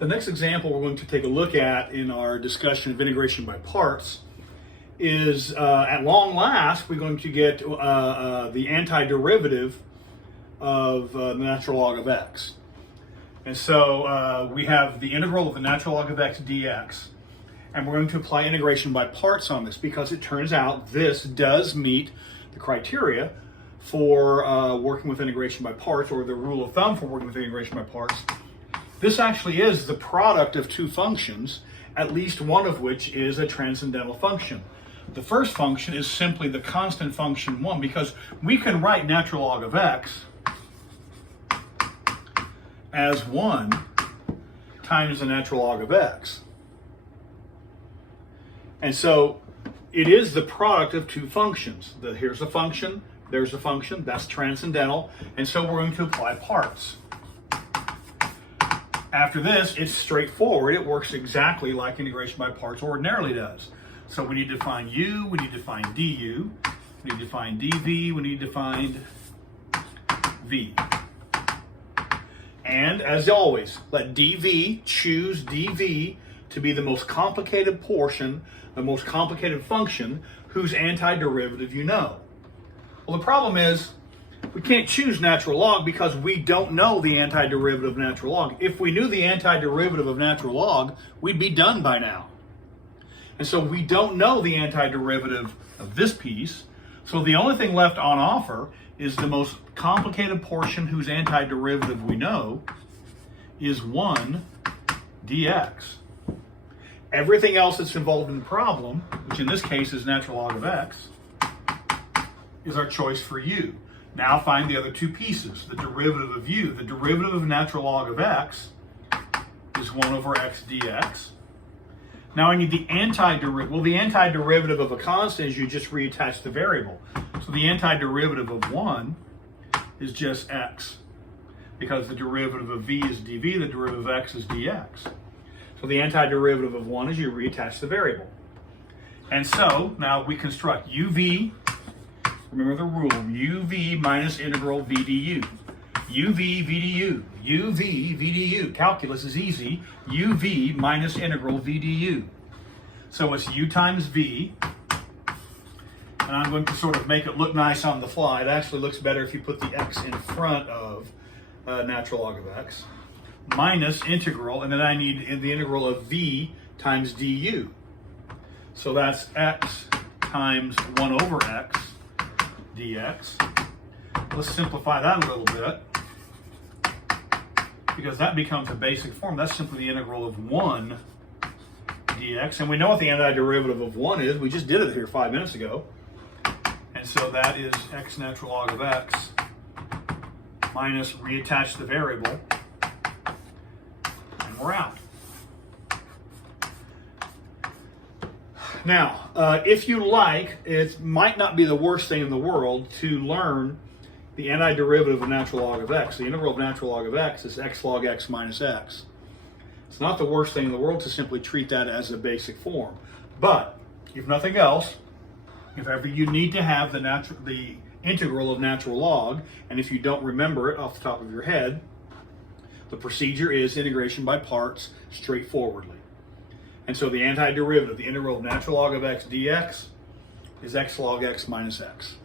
The next example we're going to take a look at in our discussion of integration by parts is, at long last, we're going to get the antiderivative of the natural log of x. And so we have the integral of the natural log of x dx. And we're going to apply integration by parts on this because it turns out this does meet the criteria for working with integration by parts, or the rule of thumb for working with integration by parts. This actually is the product of two functions, at least one of which is a transcendental function. The first function is simply the constant function 1, because we can write natural log of x as 1 times the natural log of x. And so it is the product of two functions. Here's a function, there's a function, that's transcendental, and so we're going to apply parts. After this, it's straightforward. It works exactly like integration by parts ordinarily does. So we need to find u, we need to find du, we need to find dv, we need to find v. And as always, let dv choose dv to be the most complicated portion, the most complicated function whose antiderivative you know. Well, the problem is we can't choose natural log because we don't know the antiderivative of natural log. If we knew the antiderivative of natural log, we'd be done by now. And so we don't know the antiderivative of this piece. So the only thing left on offer is the most complicated portion whose antiderivative we know is 1 dx. Everything else that's involved in the problem, which in this case is natural log of x, is our choice for u. Now find the other two pieces, the derivative of u. The derivative of natural log of x is 1 over x dx. Now I need the antiderivative. Well, the antiderivative of a constant is you just reattach the variable. So the antiderivative of 1 is just x, because the derivative of v is dv, the derivative of x is dx. So the antiderivative of 1 is you reattach the variable. And so now we construct uv. Remember the rule, uv minus integral v du. uv v du, uv v du. Calculus is easy. uv minus integral v du. So it's u times v. And I'm going to sort of make it look nice on the fly. It actually looks better if you put the x in front of natural log of x. Minus integral, and then I need the integral of v times du. So that's x times 1 over x dx. Let's simplify that a little bit, because that becomes a basic form. That's simply the integral of 1 dx. And we know what the antiderivative of 1 is. We just did it here 5 minutes ago. And so that is x natural log of x minus reattach the variable. And we're out. Now, if you like, it might not be the worst thing in the world to learn the antiderivative of natural log of x. The integral of natural log of x is x log x minus x. It's not the worst thing in the world to simply treat that as a basic form. But, if nothing else, if ever you need to have the integral of natural log, and if you don't remember it off the top of your head, the procedure is integration by parts straightforwardly. And so the antiderivative, the integral of natural log of x dx, is x log x minus x.